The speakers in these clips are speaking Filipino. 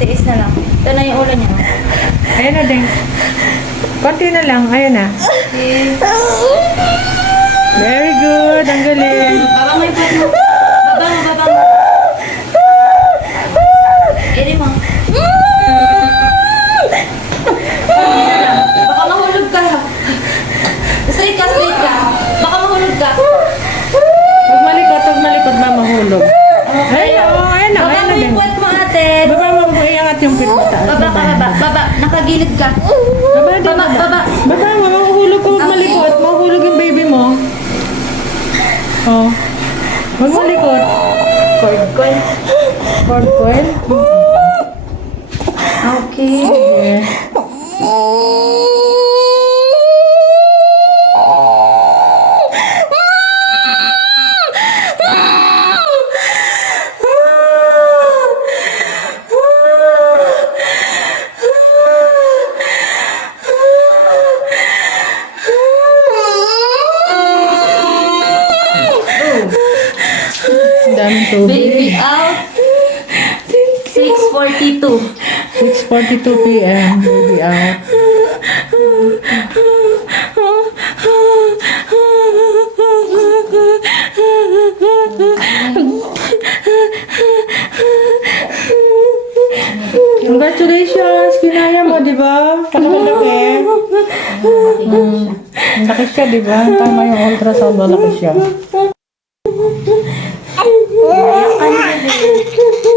Tiis na lang. Ito na yung ulo niya. Ayan na din. Konti na lang. Ayan na. Okay. Very good. Ang galing. Baba mo yung pet mo. Baba mo. Edi mo. Baka mahulog ka. Straight ka. Baka mahulog ka. Huwag malikot, mamahulog. Ayun na, ayan na, Baba ayan mo na din. yung pet mo, ate. Baba mo, iangat yung pit mo taas. Baba ka, baba. Nakagilid ka. Baba din, Baba. Baba mo, mahuhulog ka, huwag malikot. Mahuhulog yung baby mo. Oh. Huwag malikot. Cord coil. Okay. Yeah. Daming tubig. Baby out. 6:42. 6:42 p.m. Baby out. Congratulations! Kinaya mo, di ba? Kalaki. Laki siya, di ba? Tama yung ultrasound, malaki siya.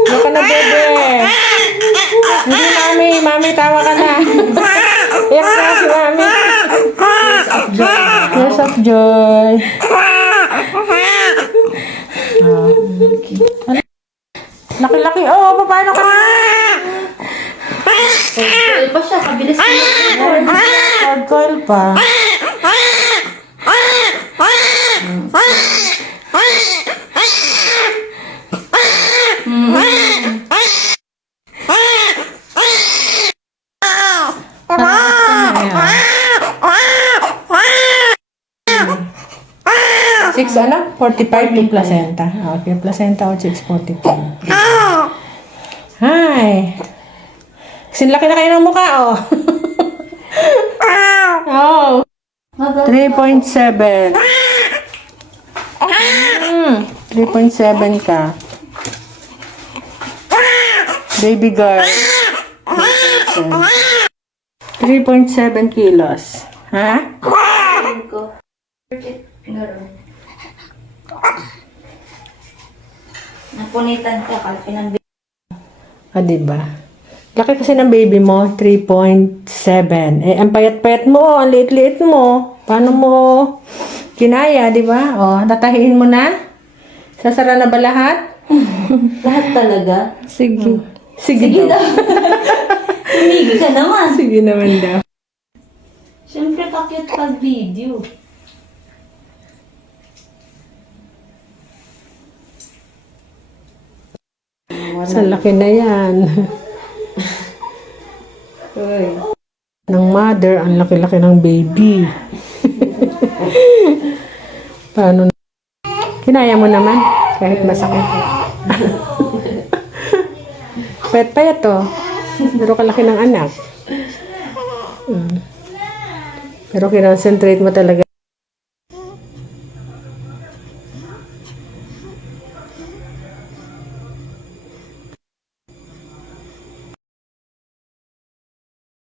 Baka na, bebe. Hindi, mami, tawa ka na. Iyak na si mami. Tears of joy. Laki-laki. Oh, paano ka? Coil pa siya. Kabilis ko. Hard coil pa. Six, 45 yung placenta. Okay, placenta o 6:45. Hi! Kasi laki na kayo ng mukha, oh. Oh. 3.7. 3.7 ka. Baby girl. 3.7 kilos. Ha? Napunitan ka. Kalpi ng baby. Diba? Laki kasi ng baby mo, 3.7. Eh, ang payat-payat mo, ang liit-liit mo. Paano mo kinaya, diba? O, tatahiin mo na? Sasara na ba lahat? Lahat talaga? Sige. Sige daw. Tumigil ka naman. Sige naman daw. Siyempre, pa-cute pag video. Sa laki na yan. Ng mother, ang laki-laki ng baby. Paano na? Kinaya mo naman, kahit masakit. Payat-payat to. Pero kalaki ng anak. Pero kinonsentrate mo talaga.